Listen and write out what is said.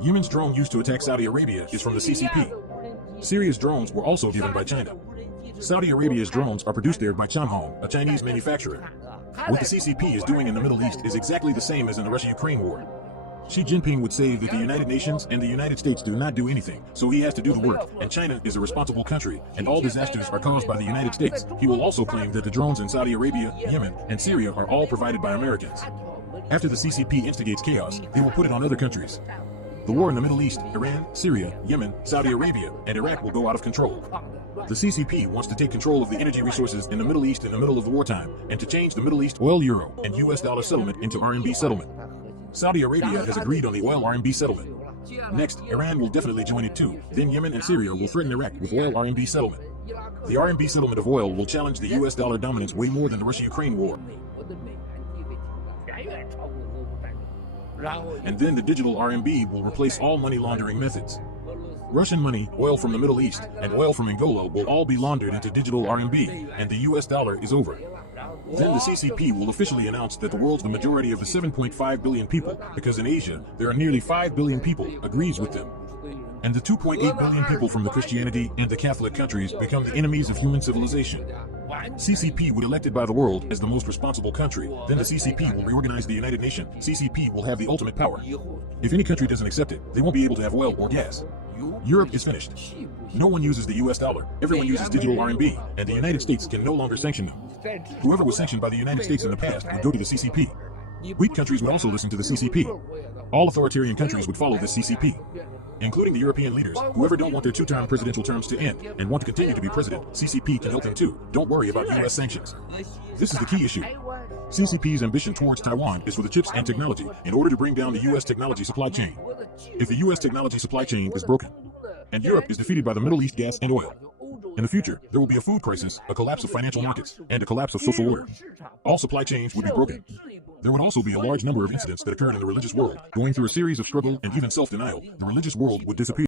Yemen's drone used to attack Saudi Arabia is from the CCP. Syria's drones were also given by China. Saudi Arabia's drones are produced there by Changhong, a Chinese manufacturer. What the CCP is doing in the Middle East is exactly the same as in the Russia-Ukraine war. Xi Jinping would say that the United Nations and the United States do not do anything, so he has to do the work, and China is a responsible country, and all disasters are caused by the United States. He will also claim that the drones in Saudi Arabia, Yemen, and Syria are all provided by Americans. After the CCP instigates chaos, they will put it on other countries. The war in the Middle East, Iran, Syria, Yemen, Saudi Arabia, and Iraq will go out of control. The CCP wants to take control of the energy resources in the Middle East in the middle of the wartime, and to change the Middle East oil euro and US dollar settlement into RMB settlement. Saudi Arabia has agreed on the oil RMB settlement. Next, Iran will definitely join it too. Then Yemen and Syria will threaten Iraq with oil RMB settlement. The RMB settlement of oil will challenge the US dollar dominance way more than the Russia-Ukraine war. And then the digital RMB will replace all money laundering methods. Russian money, oil from the Middle East, and oil from Angola will all be laundered into digital RMB, and the US dollar is over. Then the CCP will officially announce that the world's the majority of the 7.5 billion people, because in Asia, there are nearly 5 billion people, agrees with them. And the 2.8 billion people from the Christianity and the Catholic countries become the enemies of human civilization. CCP would elected by the world as the most responsible country, then the CCP will reorganize the United Nations. CCP will have the ultimate power. If any country doesn't accept it, they won't be able to have oil or gas. Europe is finished. No one uses the US dollar, everyone uses digital RMB, and the United States can no longer sanction them. Whoever was sanctioned by the United States in the past would go to the CCP. Weak countries would also listen to the CCP. All authoritarian countries would follow this CCP, including the European leaders. Whoever don't want their two-term presidential terms to end and want to continue to be president, CCP can help them too. Don't worry about US sanctions. This is the key issue. CCP's ambition towards Taiwan is for the chips and technology in order to bring down the US technology supply chain. If the US technology supply chain is broken, and Europe is defeated by the Middle East gas and oil, in the future, there will be a food crisis, a collapse of financial markets, and a collapse of social order. All supply chains would be broken. There would also be a large number of incidents that occurred in the religious world. Going through a series of struggle and even self-denial, the religious world would disappear.